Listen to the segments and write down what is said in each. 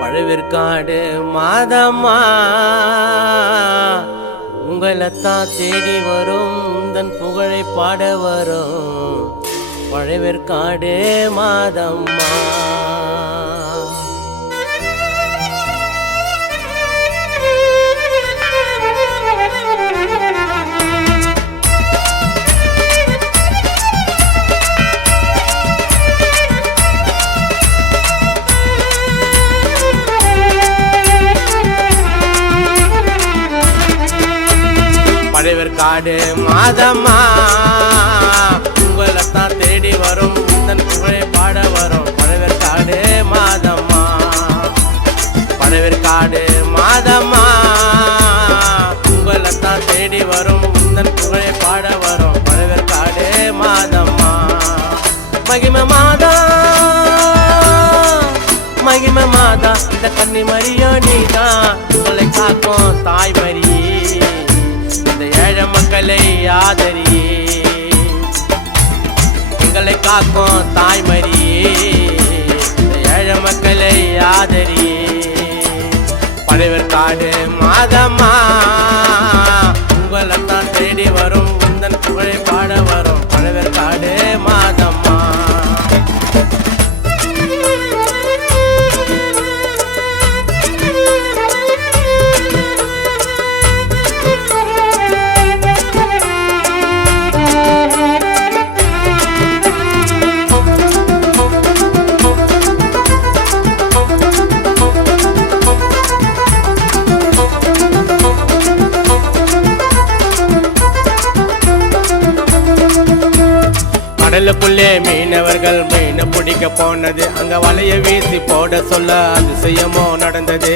பழவிற்காடு மாதம்மா உங்களைத்தான் தேடி வரும் தன் புகழை பாட வரும். பழவிற்காடு மாதம்மா. பழவிற்காடு மாதம்மா. உங்களைத்தான் தேடி வரும். உந்தன் புகழை பாட வரும். பழவிற்காடு மாதம்மா. பழவிற்காடு மாதம்மா. உங்களைத்தான் தேடி வரும். உந்தன் புகழை பாட வரும். பழவிற்காடு மாதம்மா. மகிம மாதா. மகிம மாதா. இந்த கன்னி மரியோ நீதான். உங்களை காக்கும் தாய் மரியே. மக்களை எங்களை காக்கும் தாய்மரி இந்த ஏழை மக்களை ஆதரி பழைவர் காடு மாதம்மா. கடலுக்குள்ளே மீனவர்கள் மீனை பிடிக்க போனது. அங்க வலைய வீசி போட சொல்ல அதிசயமோ நடந்தது.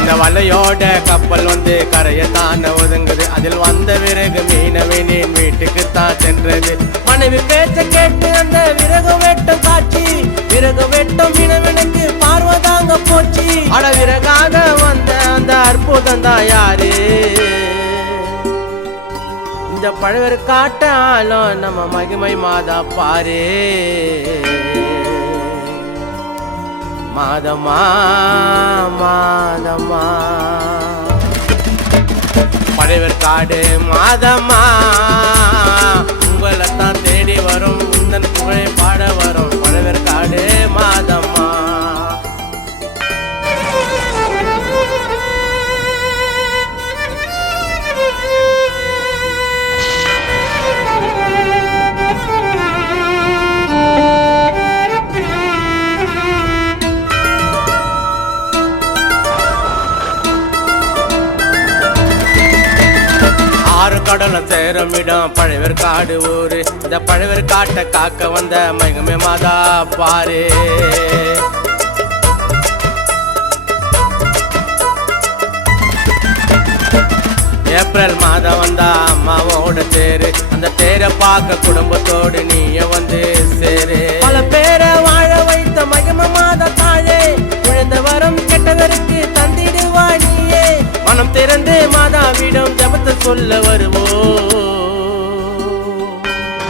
இந்த வலையோட கப்பல் வந்து கரையை தான ஒதுங்குது. அதில் வந்த விறகு மீனவனின் வீட்டுக்கு தான் சென்றது. மனைவி பேச்ச கேட்டு அந்த விறகு வெட்டும் காட்சி. விறகு வெட்டும் மீனவனுக்கு பார்வதாங்க போச்சு. அட விறகாக தந்தா தான் யாரு? இந்த பழவர் காட்டாலும் நம்ம மகிமை மாதா பாரு. மாதமா மாதமா பழைவர் காடு மாதமா உங்களைத்தான் தேடி வரும் ஆறு கடலும் சேரும் இடம் பழைவர் காடு ஊரு. இந்த பழைவர் காட்டை காக்க வந்த மகமே மாதா பாரு. ஏப்ரல் மாதம் வந்தா அம்மாவோட தேரு அந்த தேரை பார்க்க குடும்பத்தோடு நீய வந்து சேரு. சொல்ல வருவோம்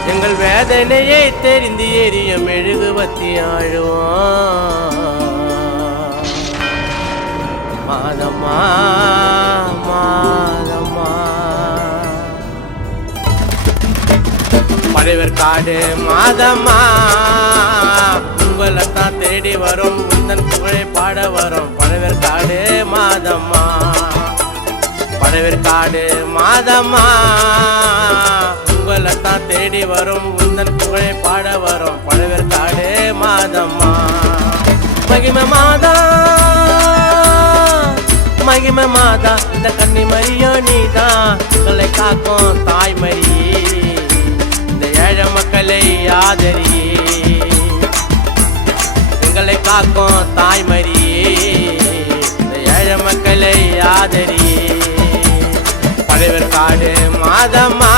எங்கள் வேதனையை தெரிந்து எரிய மெழுகுவத்தி ஆழுவோம் மாதமா மாதமா பழைவர் காடு மாதமா உங்களைத்தான் தேடி வரும் உந்தன் புகழை பாட வரும். பழைவர் காடு மாதம்மா. பழைவர் காடு உங்களை தான் தேடி வரும் உந்தன் புகழை பாட வரும். பழைவர் காடு மாதம்மா. மகிமை மாதா. மகிமை மாதா இந்த கண்ணி மரியோ நீதான் உங்களை காக்கும் தாய்மரி இந்த ஏழை மக்களை ஆதரி. எங்களை காக்கும் தாய்மரி மக்களை காடு மாதம்மா.